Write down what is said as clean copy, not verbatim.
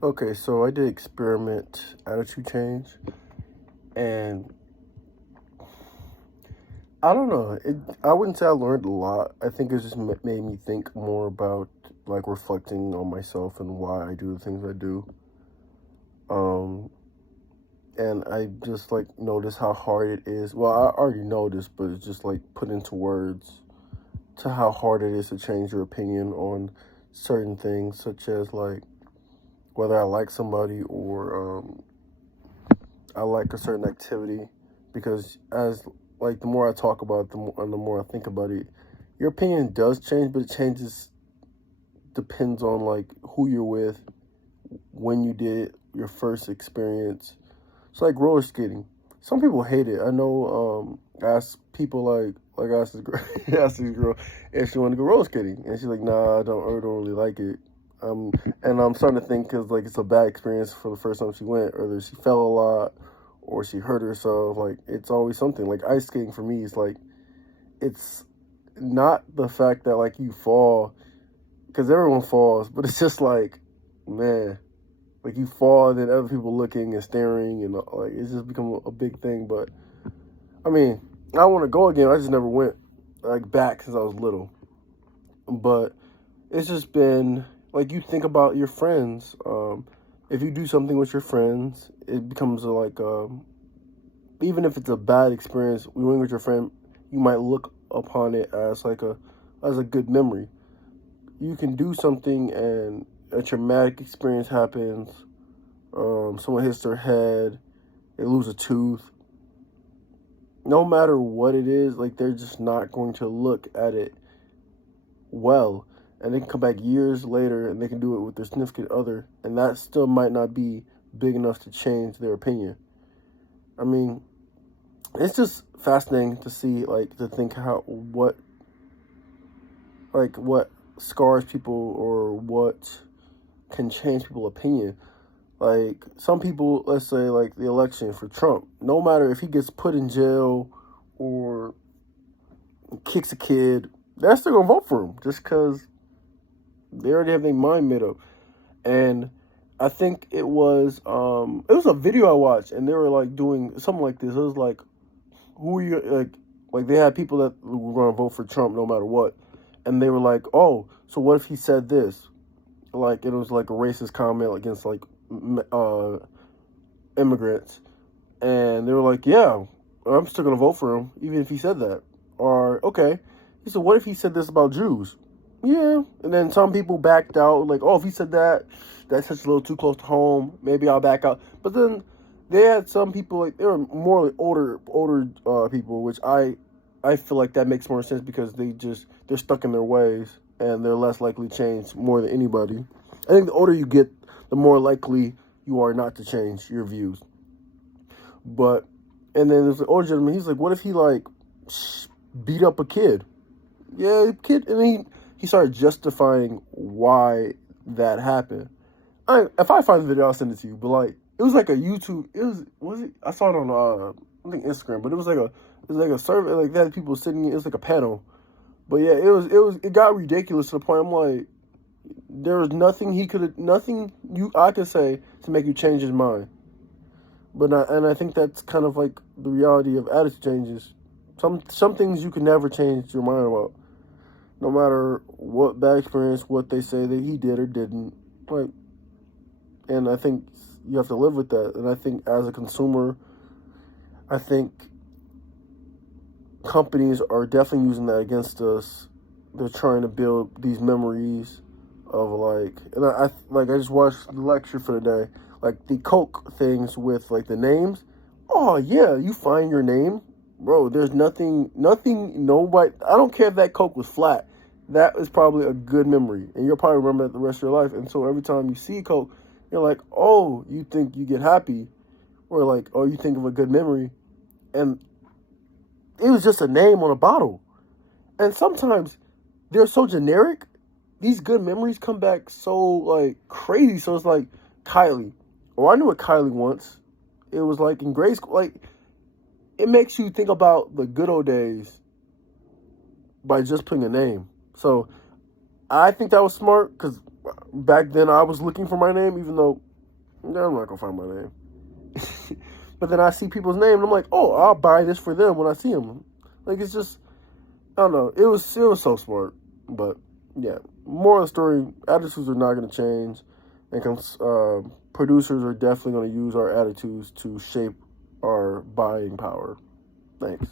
Okay, so I did experiment attitude change, and I don't know. I wouldn't say I learned a lot. I think it just made me think more about like reflecting on myself and why I do the things I do. Um, and I just like notice how hard it is. Well, I already know this, but it's just like put into words to how hard it is to change your opinion on certain things, such as like whether I like somebody or I like a certain activity, because as like the more I talk about it, the more I think about it, your opinion does change, but it changes depends on like who you're with, when you did your first experience. It's like roller skating. Some people hate it. I know. I asked people like I asked this girl, I asked this girl if she wanted to go roller skating, and she's like, "Nah, I don't really like it." And I'm starting to think because like it's a bad experience for the first time she went, or that she fell a lot, or she hurt herself. Like it's always something. Like ice skating for me is like it's not the fact that like you fall because everyone falls, but it's just like man, like you fall and then other people looking and staring and like it's just become a big thing. But I mean, I want to go again. I just never went like back since I was little. But it's just been like you think about your friends. If you do something with your friends, it becomes like even if it's a bad experience, we went with your friend, you might look upon it as like a good memory. You can do something and a traumatic experience happens. Someone hits their head, they lose a tooth. No matter what it is, like they're just not going to look at it well. And they can come back years later and they can do it with their significant other, and that still might not be big enough to change their opinion. I mean, it's just fascinating to see, like, to think how what scars people or what can change people's opinion. Like some people, let's say, like the election for Trump. No matter if he gets put in jail or kicks a kid, they're still gonna vote for him just because they already have their mind made up. And I think it was a video I watched, and they were like doing something like this. It was like who are you like they had people that were gonna vote for Trump no matter what, and they were like, oh, so what if he said this? Like it was like a racist comment against like uh immigrants, and they were like, yeah, I'm still gonna vote for him even if he said that. Or okay, he said, what if he said this about Jews? Yeah, and then some people backed out, like, oh, if he said that, that's just a little too close to home. Maybe I'll back out. But then they had some people, like they were more like older people, which I feel like that makes more sense because they're stuck in their ways and they're less likely to change more than anybody. I think the older you get, the more likely you are not to change your views. But and then there's an older gentleman. He's like, what if he like beat up a kid? Yeah, kid, and he started justifying why that happened. If I find the video, I'll send it to you. But like, it was like a YouTube. Was it? I saw it on I think Instagram, but it was like a survey like that. People sitting. It was like a panel. But yeah, it got ridiculous to the point. I'm like, there was nothing he could nothing you I could say to make you change his mind. And I think that's kind of like the reality of attitude changes. Some things you can never change your mind about, no matter what bad experience, what they say that he did or didn't. Like, and I think you have to live with that. And I think as a consumer, I think companies are definitely using that against us. They're trying to build these memories of like, and I just watched the lecture for the day, like the Coke things with like the names. Oh yeah, you find your name, bro. There's nothing. Nobody. I don't care if that Coke was flat. That is probably a good memory, and you'll probably remember it the rest of your life. And so every time you see Coke, you're like, oh, you think you get happy, or like, oh, you think of a good memory, and it was just a name on a bottle. And sometimes they're so generic, these good memories come back so like crazy. So it's like Kylie. Oh, I knew what Kylie once. It was like in grade school. Like it makes you think about the good old days by just putting a name. So I think that was smart because back then I was looking for my name, even though I'm not gonna find my name. But then I see people's name and I'm like, oh, I'll buy this for them when I see them. Like, it's just, I don't know. It was so smart. But yeah, more of the story, attitudes are not gonna change, and producers are definitely gonna use our attitudes to shape our buying power. Thanks.